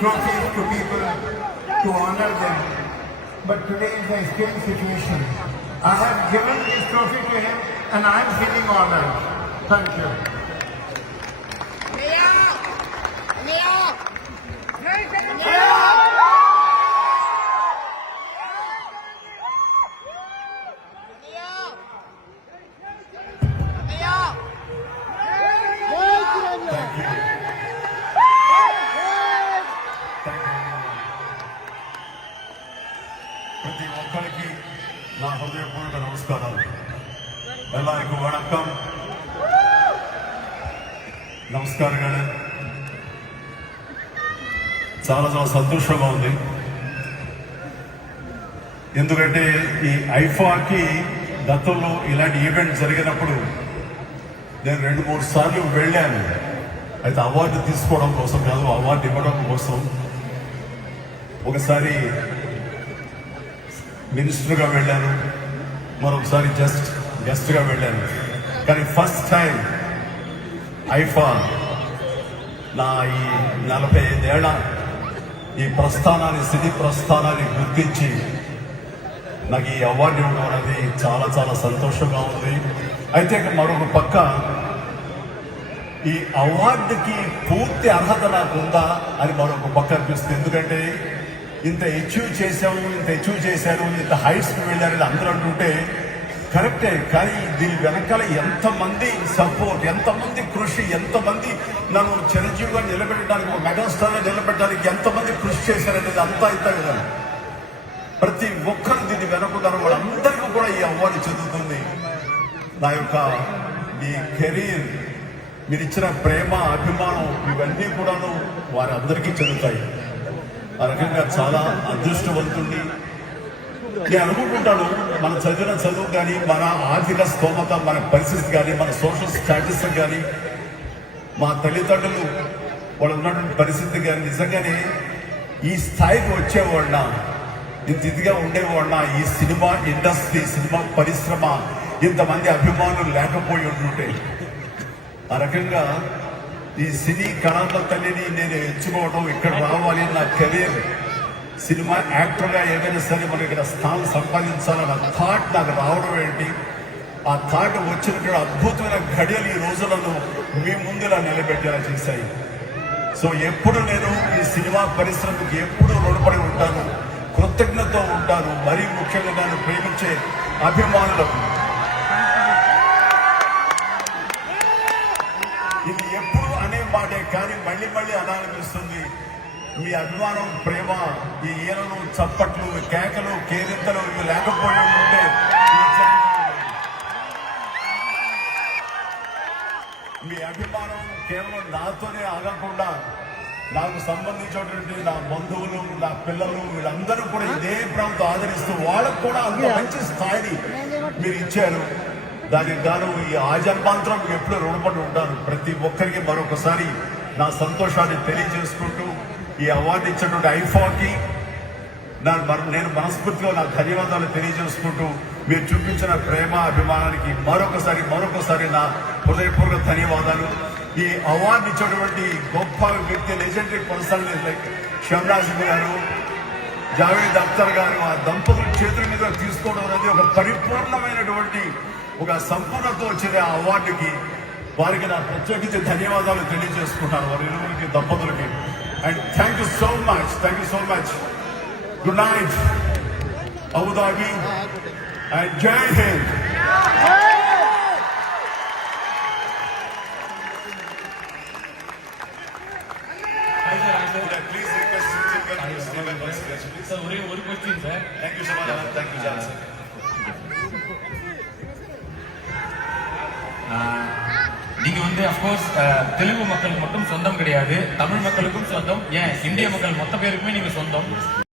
trophies to people to honor them. But today is a strange situation. I have given this trophy to him and I am feeling honored. Thank you. ప్రతి ఒక్కరికి నా హృదయపూర్వక నమస్కారాలు. ಎಲ್ಲರಿಗೂ వణకం. నమస్కారం. చాలా సంతోషంగా ఉంది. ఎందుకంటే ఈ ఐఫాకి గతంలో ఇలాంటి ఈవెంట్ జరిగినప్పుడు నేను 2-3 సార్లు వెళ్ళాను. అయితే అవార్డు తీసుకోవడం కోసం కాదు, అవార్డు ఇవ్వడం కోసం. ఒకసారి మినిస్టర్గా వెళ్ళాను, మరొకసారి గెస్ట్గా వెళ్ళాను. కానీ ఫస్ట్ టైం ఐఫా నా ఈ 45 ఏళ్ల ఈ ప్రస్థానాన్ని, సినీ ప్రస్థానాన్ని గుర్తించి నాకు ఈ అవార్డు ఇవ్వడం అనేది చాలా చాలా సంతోషంగా ఉంది. అయితే మరొక పక్క ఈ అవార్డుకి పూర్తి అర్హత నాకు ఉందా అని మరొక పక్క అనిపిస్తుంది. ఎందుకంటే ఇంత అచీవ్ చేశాము, ఇంత హైట్స్కి వెళ్ళారని అందరూ అంటుంటే కరెక్టే. కానీ దీని వెనకాల ఎంతమంది సపోర్ట్, ఎంతమంది కృషి, ఎంతమంది నన్ను చిరంజీవిగా నిలబెట్టడానికి, ఒక మెగాస్టార్గా నిలబెట్టడానికి ఎంతమంది కృషి చేశారనేది అంతా ఇంత కదా. ప్రతి ఒక్కరు దీన్ని వెనకున్నారు. వాళ్ళందరికీ కూడా ఈ అవార్డు చెందుతుంది. నా యొక్క ఈ కెరీర్, మీరు ఇచ్చిన ప్రేమ, అభిమానం ఇవన్నీ కూడాను వారందరికీ చెందుతాయి. ఆ రకంగా చాలా అదృష్టవంతుణ్ణి. నేను అనుకుంటుంటాను, మన చదివిన చదువు కానీ, మన ఆర్థిక స్తోమత, మన పరిస్థితి కానీ, మన సోషల్ స్టాటస్ కానీ, మా తల్లిదండ్రులు వాళ్ళు ఉన్నటువంటి పరిస్థితి కానీ నిజంగానే ఈ స్థాయికి వచ్చేవాడినా, ఇంత ఇదిగా ఉండేవాడినా, ఈ సినిమా ఇండస్ట్రీ, సినిమా పరిశ్రమ ఇంతమంది అభిమానులు లేకపోయి ఉంటుంటే. ఆ రకంగా ఈ సినీ కళల తల్లిని నేను ఎంచుకోవడం, ఇక్కడ రావాలి, నా కెరీర్ సినిమా యాక్టర్గా ఏదైనా సరే మనం ఇక్కడ స్థానం సంపాదించాలన్న థాట్ నాకు రావడం ఏంటి, ఆ థాట్ వచ్చినటువంటి అద్భుతమైన ఘడియలు ఈ రోజులను మీ ముందులా నిలబెట్టేలా చేశాయి. సో ఎప్పుడు నేను ఈ సినిమా పరిశ్రమకి ఎప్పుడు రుణపడి ఉంటాను, కృతజ్ఞతతో ఉంటాను. మరీ ముఖ్యంగా నన్ను ప్రేమించే అభిమానులకు. ఇది ఎప్పుడు అనే మాటే, కానీ మళ్ళీ మళ్ళీ అనాలనిపిస్తుంది. మీ అభిమానం, ప్రేమ, ఈ ఈయనలు, చప్పట్లు, కేకలు, కేరింతలు ఇవి లేకపోయి ఉంటే మీ అభిమానం కేవలం నాతోనే ఆగకుండా నాకు సంబంధించినటువంటి నా బంధువులు, నా పిల్లలు, వీళ్ళందరూ కూడా ఇదే ప్రాంతం ఆదరిస్తూ వాళ్ళకు కూడా అంత మంచి స్థాయిని మీరు ఇచ్చారు. దానికి గాను ఈ ఆజన్మాంతరం ఎప్పుడు రుణపడి ఉంటాను. ప్రతి ఒక్కరికి మరొకసారి నా సంతోషాన్ని తెలియజేసుకుంటూ, ఈ అవార్డు ఇచ్చినటువంటి ఐఫాకి నేను మనస్ఫూర్తిగా నా ధన్యవాదాలు తెలియజేసుకుంటూ, మీరు చూపించిన ప్రేమ, అభిమానానికి మరొకసారి నా హృదయపూర్వక ధన్యవాదాలు. ఈ అవార్డు ఇచ్చినటువంటి గొప్ప వ్యక్తి, లెజెండరీ పర్సనాలిటీ లైక్ షమ్రాజ్ గారు, జావేద్ అఖ్తర్ గారు, ఆ దంపతుల చేతుల మీద తీసుకోవడం అనేది ఒక పరిపూర్ణమైనటువంటి, ఒక సంపూర్ణతో వచ్చిన ఆ అవార్డుకి వారికి నా ప్రత్యేకించి ధన్యవాదాలు తెలియజేసుకుంటాను, వారి ఇరువురికి, దంపతులకి. And thank you so much. Good night Abu Dhabi and జై హింద్. ஒரே ஒரு question sir. Thank you so much. Thank you, sir. நீங்க அப்கோர்ஸ் தெலுங்கு மக்கள் மட்டும் சொந்தம் கிடையாது, தமிழ் மக்களுக்கும் சொந்தம், ஏன் இந்திய மக்கள் மொத்த பேருக்குமே நீங்க சொந்தம்.